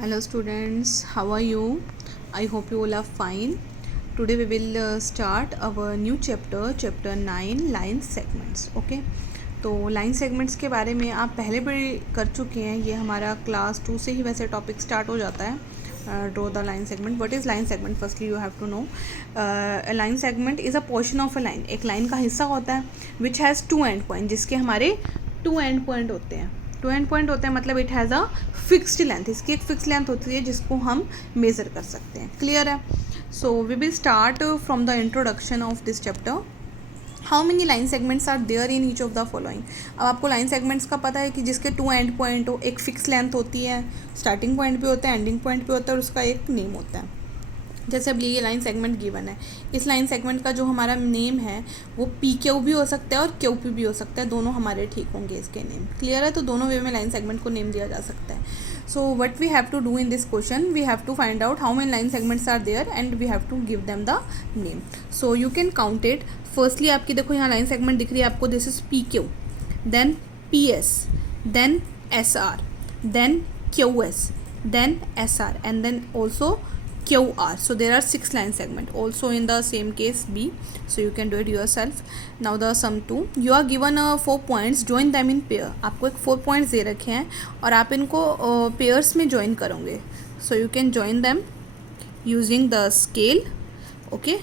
Hello students, how are you? I hope you all are fine. Today we will start our new chapter 9 line segments. Okay, तो line segments के बारे में आप पहले भी कर चुके हैं. ये हमारा क्लास 2 से ही वैसे टॉपिक स्टार्ट हो जाता है. Draw the line segment. What is line segment? Firstly you have to know line segment is a portion of a line. एक लाइन का हिस्सा होता है which has two end point, जिसके हमारे टू एंड पॉइंट होते हैं. टू एंड पॉइंट होते हैं मतलब it has a fixed length. इसकी एक फिक्स लेंथ होती है जिसको हम मेज़र कर सकते हैं. क्लियर है? So we will start from the introduction of this chapter. How many line segments are there in each of the following. अब आपको लाइन सेगमेंट्स का पता है कि जिसके टू एंड पॉइंट हो, एक फिक्स लेंथ होती है, स्टार्टिंग पॉइंट भी होता है, एंडिंग पॉइंट भी होता है, और उसका एक नेम होता है. जैसे अब ये लाइन सेगमेंट गिवन है, इस लाइन सेगमेंट का जो हमारा नेम है वो पी क्यू भी हो सकता है और क्यू पी भी हो सकता है. दोनों हमारे ठीक होंगे इसके नेम. क्लियर है? तो दोनों वे में लाइन सेगमेंट को नेम दिया जा सकता है. So what we have to do in this question, we have to find out how many line segments are there and we have to give them the name. So you can count it. Firstly आपकी देखो यहाँ line segment दिख रही है आपको. This is P Q, then P S, then S R, then Q S, then S R, and then also QR. So there are 6 line segment also in the same case B. So you can do it yourself. Now the sum 2. You are given 4 points. Join them in pair. आपको एक 4 points दे रखे हैं और आप इनको pairs में join करोगे. So you can join them using the scale. Okay.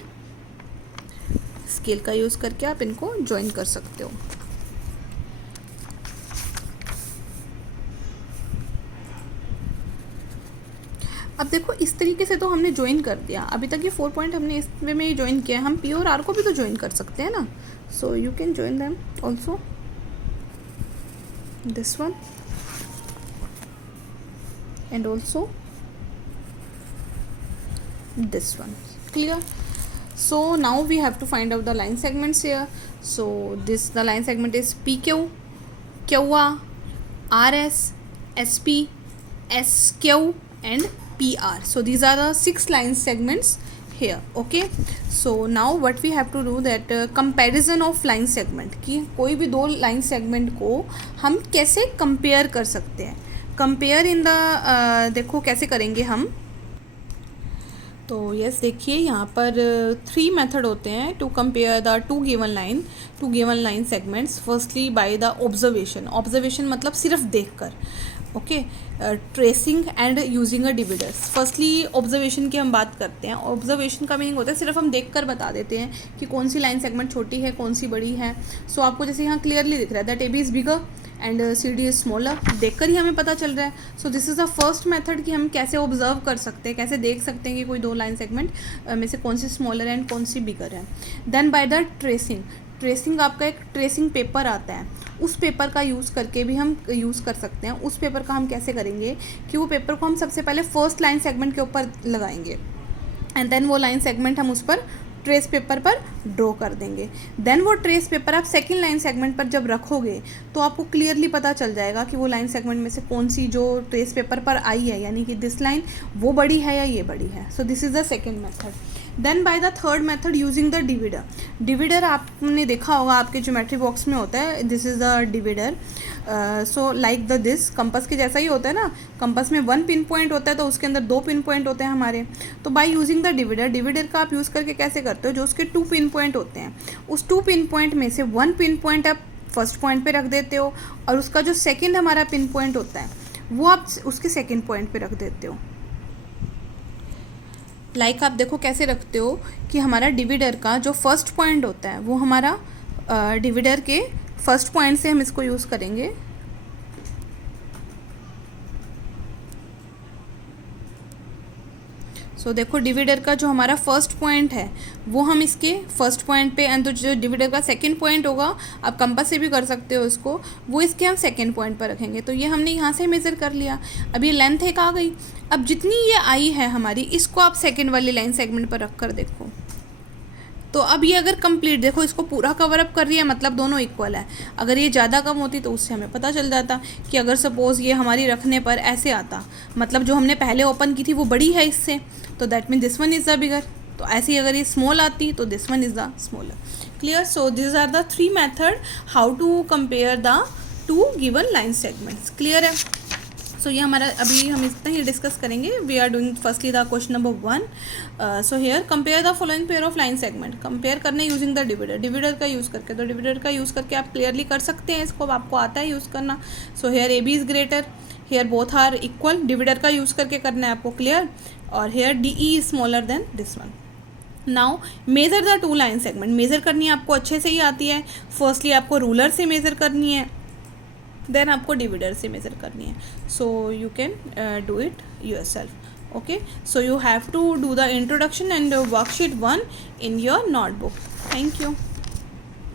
Scale का यूज़ करके आप इनको join कर सकते हो. अब देखो इस तरीके से तो हमने ज्वाइन कर दिया. अभी तक ये 4 पॉइंट हमने इस वे में ही ज्वाइन किया है. हम पी और आर को भी तो ज्वाइन कर सकते हैं ना. So you can join them also. This one and also this one. Clear? So now we have to find out the line segments here. So this the line segment is P Q, Q R S, S P, S Q and PR. So these are the 6 line segments here. Okay, so now what we have to do that comparison of line segment, कि कोई भी दो line segment को हम कैसे compare कर सकते हैं. compare in the देखो कैसे करेंगे हम. तो यस देखिए यहाँ पर 3 मेथड होते हैं to compare the two given line segments. Firstly by the observation. Observation मतलब सिर्फ देखकर. Okay. Tracing and using a dividers. Firstly observation की हम बात करते हैं. ऑब्जर्वेशन का मीनिंग होता है सिर्फ हम देखकर बता देते हैं कि कौन सी लाइन सेगमेंट छोटी है, कौन सी बड़ी है. सो आपको जैसे यहाँ क्लियरली दिख रहा है that A B is bigger and C D is smaller. देखकर ही हमें पता चल रहा है. So this is the first method कि हम कैसे ऑब्जर्व कर सकते हैं, कैसे देख सकते हैं कि कोई दो लाइन सेगमेंट में से कौन सी स्मॉलर एंड कौन सी बिगर है. Then by the tracing. Tracing आपका एक ट्रेसिंग पेपर आता है, उस पेपर का यूज़ करके भी हम यूज़ कर सकते हैं. उस पेपर का हम कैसे करेंगे कि वो पेपर को हम सबसे पहले फर्स्ट लाइन सेगमेंट के ऊपर लगाएंगे एंड देन वो लाइन सेगमेंट हम उस पर ट्रेस पेपर पर ड्रॉ कर देंगे. देन वो ट्रेस पेपर आप सेकंड लाइन सेगमेंट पर जब रखोगे तो आपको क्लियरली पता चल जाएगा कि वो लाइन सेगमेंट में से कौन सी जो ट्रेस पेपर पर आई है, यानी कि दिस लाइन वो बड़ी है या ये बड़ी है. So this is the second method. Then by the third method using the divider. Divider आपने देखा होगा आपके ज्योमेट्री बॉक्स में होता है. This is the divider. So like the this compass के जैसा ही होता है ना. कंपास में 1 पिन पॉइंट होता है तो उसके अंदर 2 पिन पॉइंट होते हैं हमारे. तो बाय यूजिंग द डिविडर, डिविडर का आप यूज़ करके कैसे करते हो, जो उसके 2 पिन पॉइंट होते हैं उस 2 पिन पॉइंट में से 1 पिन पॉइंट आप फर्स्ट पॉइंट पे रख देते हो और उसका जो सेकेंड हमारा पिन पॉइंट होता है वो आप उसके सेकेंड पॉइंट पे रख देते हो. लाइक आप देखो कैसे रखते हो कि हमारा डिविडर का जो फर्स्ट पॉइंट होता है वो हमारा डिविडर के फर्स्ट पॉइंट से हम इसको यूज़ करेंगे. सो देखो डिविडर का जो हमारा फर्स्ट पॉइंट है वो हम इसके फर्स्ट पॉइंट पे एंड तो जो डिविडर का सेकंड पॉइंट होगा, आप कंपास से भी कर सकते हो इसको, वो इसके हम सेकंड पॉइंट पर रखेंगे. तो ये हमने यहाँ से मेज़र कर लिया. अब ये लेंथ एक आ गई. अब जितनी ये आई है हमारी, इसको आप सेकेंड वाली लाइन सेगमेंट पर रख कर देखो. तो अब ये अगर कंप्लीट देखो इसको पूरा कवर अप कर रही है मतलब दोनों इक्वल है. अगर ये ज़्यादा कम होती तो उससे हमें पता चल जाता कि अगर सपोज़ ये हमारी रखने पर ऐसे आता, मतलब जो हमने पहले ओपन की थी वो बड़ी है इससे, तो that mean this one is the bigger. तो ऐसे ही अगर ये स्मॉल आती तो this one is the smaller. Clear? So this are the 3 method how to compare the 2 given line segments. Clear है? सो ये हमारा अभी हम इतना ही डिस्कस करेंगे. We are doing firstly the question number 1. So here compare the following pair of line segment. Compare करने यूजिंग द डिविडर. डिविडर का यूज़ करके, तो डिविडर का यूज़ करके आप क्लियरली कर सकते हैं इसको, आपको आता है यूज़ करना. So here A B is greater, here both are equal. Divider का यूज़ करके करना है आपको, क्लियर. और here D E is smaller than this one. Now measure the two line segment. Measure करनी है आपको अच्छे से ही आती है. फर्स्टली आपको रूलर से मेज़र करनी है, देन आपको डिविडर से मेज़र करनी है. So you can do it yourself. Okay, so you have to do the introduction and worksheet 1 in your notebook. Thank you.